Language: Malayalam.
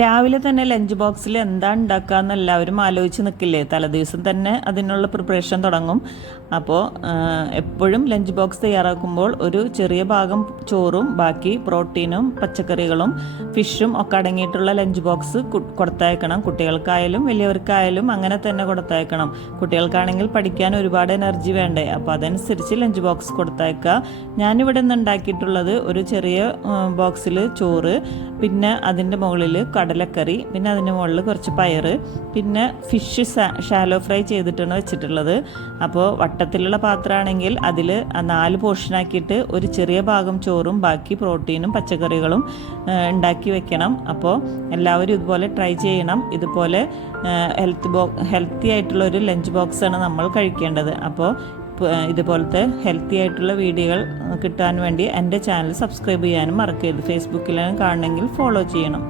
രാവിലെ തന്നെ ലഞ്ച് ബോക്സിൽ എന്താ ഉണ്ടാക്കാന്ന് എല്ലാവരും ആലോചിച്ച് നിൽക്കില്ലേ? തലേദിവസം തന്നെ അതിനുള്ള പ്രിപ്പറേഷൻ തുടങ്ങും. അപ്പോൾ എപ്പോഴും ലഞ്ച് ബോക്സ് തയ്യാറാക്കുമ്പോൾ ഒരു ചെറിയ ഭാഗം ചോറും ബാക്കി പ്രോട്ടീനും പച്ചക്കറികളും ഫിഷും ഒക്കെ അടങ്ങിയിട്ടുള്ള ലഞ്ച് ബോക്സ് കൊടുത്തയക്കണം. കുട്ടികൾക്കായാലും വലിയവർക്കായാലും അങ്ങനെ തന്നെ കൊടുത്തയക്കണം. കുട്ടികൾക്കാണെങ്കിൽ പഠിക്കാൻ ഒരുപാട് എനർജി വേണ്ടേ, അപ്പോൾ അതനുസരിച്ച് ലഞ്ച് ബോക്സ് കൊടുത്തയക്കുക. ഞാനിവിടെ നിന്ന് ഉണ്ടാക്കിയിട്ടുള്ളത് ഒരു ചെറിയ ബോക്സിൽ ചോറ്, പിന്നെ അതിൻ്റെ മുകളിൽ കടലക്കറി, പിന്നെ അതിൻ്റെ മുകളിൽ കുറച്ച് പയറ്, പിന്നെ ഫിഷ് ഷാലോ ഫ്രൈ ചെയ്തിട്ടാണ് വെച്ചിട്ടുള്ളത്. അപ്പോൾ വട്ടത്തിലുള്ള പാത്രമാണെങ്കിൽ അതിൽ 4 പോർഷനാക്കിയിട്ട് ഒരു ചെറിയ ഭാഗം ചോറും ബാക്കി പ്രോട്ടീനും പച്ചക്കറികളും ഉണ്ടാക്കി വെക്കണം. അപ്പോൾ എല്ലാവരും ഇതുപോലെ ട്രൈ ചെയ്യണം. ഇതുപോലെ ഹെൽത്തി ആയിട്ടുള്ള ഒരു ലഞ്ച് ബോക്സാണ് നമ്മൾ കഴിക്കേണ്ടത്. അപ്പോൾ ഇതുപോലത്തെ ഹെൽത്തി ആയിട്ടുള്ള വീഡിയോകൾ കിട്ടാൻ വേണ്ടി എൻ്റെ ചാനൽ സബ്സ്ക്രൈബ് ചെയ്യാനും മറക്കരുത്. ഫേസ്ബുക്കിലാണ് കാണണമെങ്കിൽ ഫോളോ ചെയ്യണം.